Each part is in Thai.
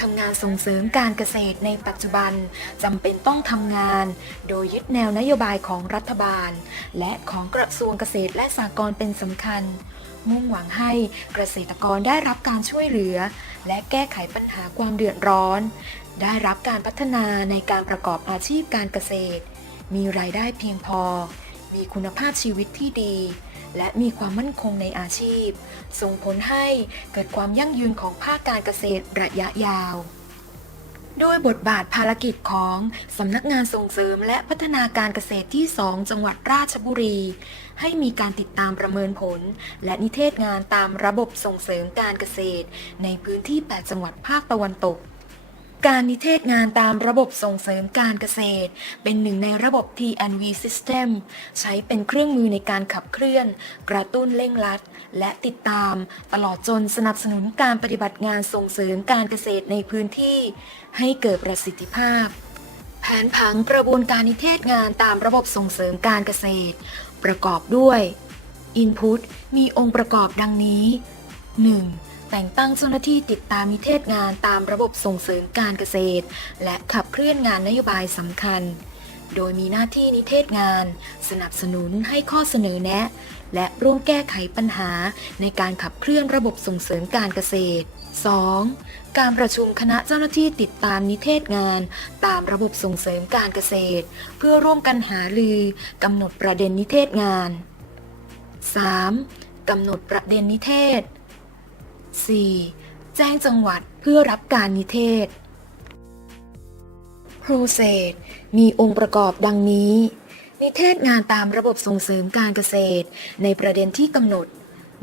ทำงานส่งเสริมการเกษตรในปัจจุบันจำเป็นต้องทำงาน โดยยึดแนวนโยบายของรัฐบาล และของกระทรวงเกษตรและสหกรณ์เป็นสำคัญ มุ่งหวังให้เกษตรกรได้รับการช่วยเหลือ และแก้ไขปัญหาความเดือดร้อน ได้รับการพัฒนาในการประกอบอาชีพการเกษตร มีรายได้เพียงพอ มีคุณภาพชีวิตที่ดี และมีความมั่นคงในอาชีพ ส่งผลให้เกิดความยั่งยืนของภาคการเกษตรระยะยาวด้วยบทบาทภารกิจของสำนักงานส่งเสริมและพัฒนาการเกษตรที่ 2 จังหวัดราชบุรี ให้มีการติดตามประเมินผล และนิเทศงานตามระบบส่งเสริมการเกษตร ในพื้นที่ 8 จังหวัดภาคตะวันตก การนิเทศงานตามระบบส่งเสริมการเกษตร เป็นหนึ่งในระบบ T&V System ใช้เป็นเครื่องมือในการขับเคลื่อน กระตุ้นเร่งรัด และติดตาม ตลอดจนสนับสนุนการปฏิบัติงานส่งเสริมการเกษตรในพื้นที่ ให้เกิดประสิทธิภาพ แผนผังกระบวนการนิเทศงานตามระบบส่งเสริมการเกษตร ประกอบด้วย Input มีองค์ประกอบดังนี้ 1. แต่งตั้งเจ้าหน้าที่ติดตามนิเทศงานตามระบบส่งเสริมการเกษตร และขับเคลื่อนงานนโยบายสำคัญ โดยมีหน้าที่นิเทศงาน สนับสนุนให้ข้อเสนอแนะ และร่วมแก้ไขปัญหาในการขับเคลื่อนระบบส่งเสริมการเกษตร 2. การประชุมคณะเจ้าหน้าที่ติดตามนิเทศงาน ตามระบบส่งเสริมการเกษตร เพื่อร่วมกันหาลือกำหนดประเด็นนิเทศงาน 3. กำหนดประเด็นนิเทศ 4. แจ้งจังหวัดเพื่อรับการนิเทศ Process มีองค์ประกอบดังนี้ นิเทศงานตามระบบส่งเสริมการเกษตร ในประเด็นที่กำหนด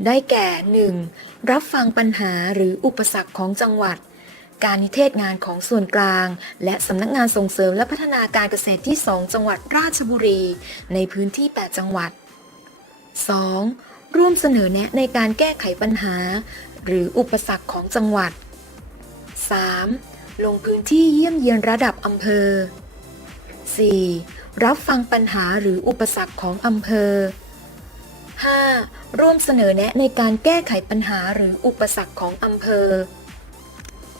ได้แก่ 1. รับฟังปัญหาหรืออุปสรรคของจังหวัด การนิเทศงานของส่วนกลาง และสำนักงานส่งเสริมและพัฒนาการเกษตรที่ 2 จังหวัดราชบุรี ในพื้นที่ 8 จังหวัด 2. ร่วมเสนอแนะในการแก้ไขปัญหา หรืออุปสรรคของจังหวัด 3. ลงพื้นที่เยี่ยมเยียนระดับอำเภอ 4. รับฟังปัญหาหรืออุปสรรคของอำเภอ 5. ร่วมเสนอแนะในการแก้ไขปัญหาหรืออุปสรรคของอำเภอ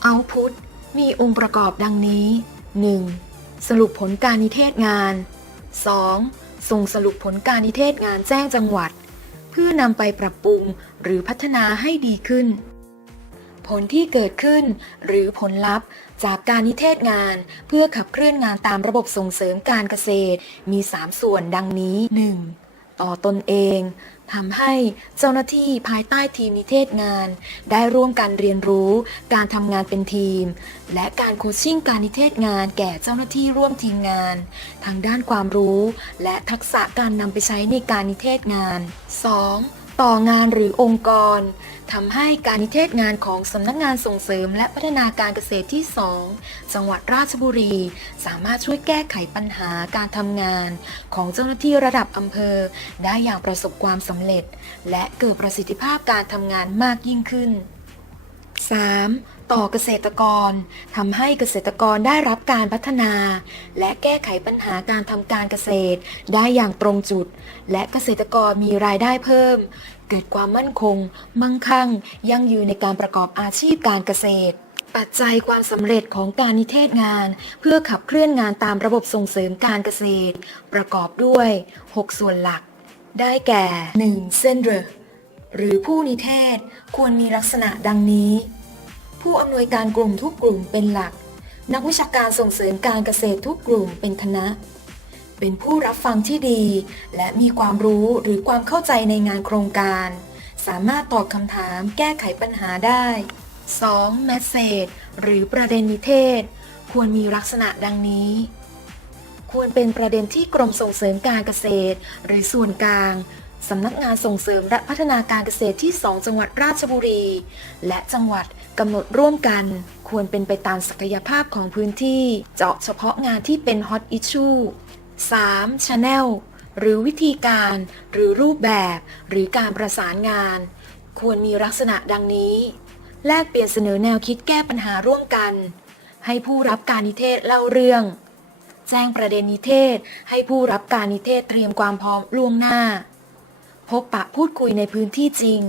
Output มีองค์ประกอบดังนี้ 1. สรุปผลการนิเทศงาน 2. ส่งสรุปผลการนิเทศงานแจ้งจังหวัด เพื่อนำไปปรับปรุงหรือพัฒนาให้ดีขึ้น ผลที่เกิดขึ้น หรือผลลัพธ์ จากการนิเทศงาน เพื่อขับเคลื่อนงานตามระบบส่งเสริมการเกษตร มี 3 ส่วนดังนี้ 1. ต่อตนเองทำให้เจ้าหน้าที่ภายใต้ทีมนิเทศงาน ได้ร่วมกันเรียนรู้การทำงานเป็นทีม และการโคชชิ่งการนิเทศงานแก่เจ้าหน้าที่ร่วมทีมงาน ทางด้านความรู้ และทักษะการนำไปใช้ในการนิเทศงาน 2. ต่องานหรือองค์กรทำให้การนิเทศงานของสำนักงานส่งเสริมและพัฒนาการเกษตรที่ 2 จังหวัดราชบุรี สามารถช่วยแก้ไขปัญหาการทำงาน ของเจ้าหน้าที่ระดับอำเภอ ได้อย่างประสบความสำเร็จ และเกิดประสิทธิภาพการทำงานมากยิ่งขึ้น 3. ต่อเกษตรกรทำให้เกษตรกรได้รับการพัฒนา และแก้ไขปัญหาการทำการเกษตรได้อย่างตรงจุด และเกษตรกรมีรายได้เพิ่ม เกิดความมั่นคง มั่งคั่ง ยั่งยืนในการประกอบอาชีพการเกษตร ปัจจัยความสำเร็จของการนิเทศงาน เพื่อขับเคลื่อนงานตามระบบส่งเสริมการเกษตร ประกอบด้วย 6 ส่วนหลัก ได้แก่ 1. เส้นเรหรือผู้นิเทศควรมีลักษณะดังนี้ ผู้อำนวยการกลุ่มทุกกลุ่มเป็นหลัก นักวิชาการส่งเสริมการเกษตรทุกกลุ่มเป็นคณะ เป็นผู้รับฟังที่ดี และมีความรู้หรือความเข้าใจในงานโครงการ สามารถตอบคำถามแก้ไขปัญหาได้ 2. Message หรือประเด็นนิเทศ ควรมีลักษณะดังนี้ ควรเป็นประเด็นที่กรมส่งเสริมการเกษตร หรือส่วนกลาง สำนักงานส่งเสริมและพัฒนาการเกษตรที่ 2 จังหวัดราชบุรี และจังหวัดกำหนดร่วมกัน ควรเป็นไปตามศักยภาพของพื้นที่ เจาะเฉพาะงานที่เป็น Hot Issue 3. Channel หรือวิธีการหรือรูปแบบหรือการประสานงาน ควรมีลักษณะดังนี้ แลกเปลี่ยนเสนอแนวคิดแก้ปัญหาร่วมกัน ให้ผู้รับการนิเทศเล่าเรื่อง แจ้งประเด็นนิเทศ ให้ผู้รับการนิเทศเตรียมความพร้อมล่วงหน้า พบปะพูดคุยในพื้นที่จริง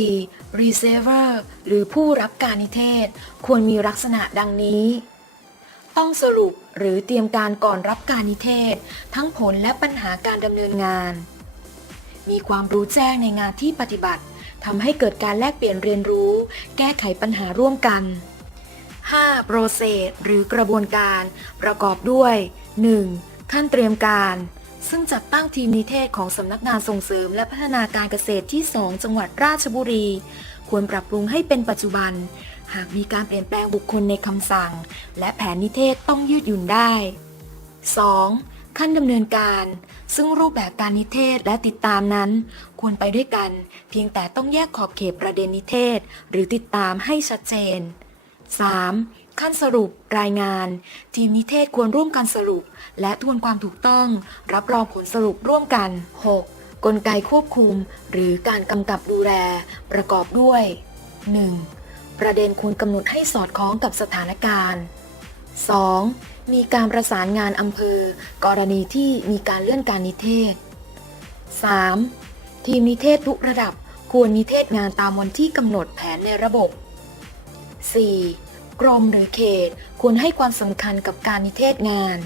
4. receiver หรือผู้รับการนิเทศ ควรมีลักษณะดังนี้ ต้องสรุปหรือเตรียมการก่อนรับการนิเทศ ทั้งผลและปัญหาการดำเนินงาน มีความรู้แจ้งในงานที่ปฏิบัติทำให้เกิดการแลกเปลี่ยนเรียนรู้ แก้ไขปัญหาร่วมกัน 5. process หรือกระบวนการ ประกอบด้วย 1. ขั้นเตรียมการ ซึ่งจัดตั้งทีมนิเทศของสำนักงานส่งเสริมและพัฒนาการเกษตรที่ 2 จังหวัดราชบุรี ควรปรับปรุงให้เป็นปัจจุบัน หากมีการเปลี่ยนแปลงบุคคลในคำสั่ง และแผนนิเทศต้องยืดหยุ่นได้ 2. ขั้นดำเนินการ ซึ่งรูปแบบการนิเทศและติดตามนั้น ควรไปด้วยกัน เพียงแต่ต้องแยกขอบเขตประเด็นนิเทศ หรือติดตามให้ชัดเจน 3. ขั้นสรุปรายงาน ทีมนิเทศควรร่วมกันสรุป และทวนความถูกต้อง รับรองผลสรุปร่วมกัน 6. กลไกควบคุม หรือการกำกับดูแล ประกอบด้วย 1. ประเด็นควรกำหนดให้สอดคล้องกับสถานการณ์ 2. มีการประสานงานอำเภอ กรณีที่มีการเลื่อนการนิเทศ 3. ทีมนิเทศทุกระดับควรนิเทศงานตามวันที่กำหนดแผนในระบบ 4. กรมหรือเขตควรให้ความสำคัญกับการนิเทศงาน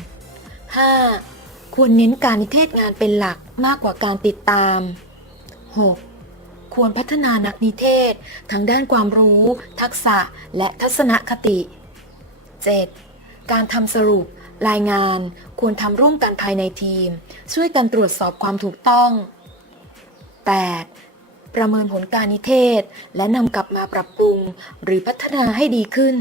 5. ควรเน้นการนิเทศงานเป็นหลักมากกว่าการติดตาม 6. ควรพัฒนานักนิเทศทั้งด้านความรู้ ทักษะและทัศนคติ 7. การทำสรุป รายงาน ควรทำร่วมกันภายในทีม ช่วยกันตรวจสอบความถูกต้อง 8. ประเมินผลการนิเทศ และนำกลับมาปรับปรุง หรือพัฒนาให้ดีขึ้น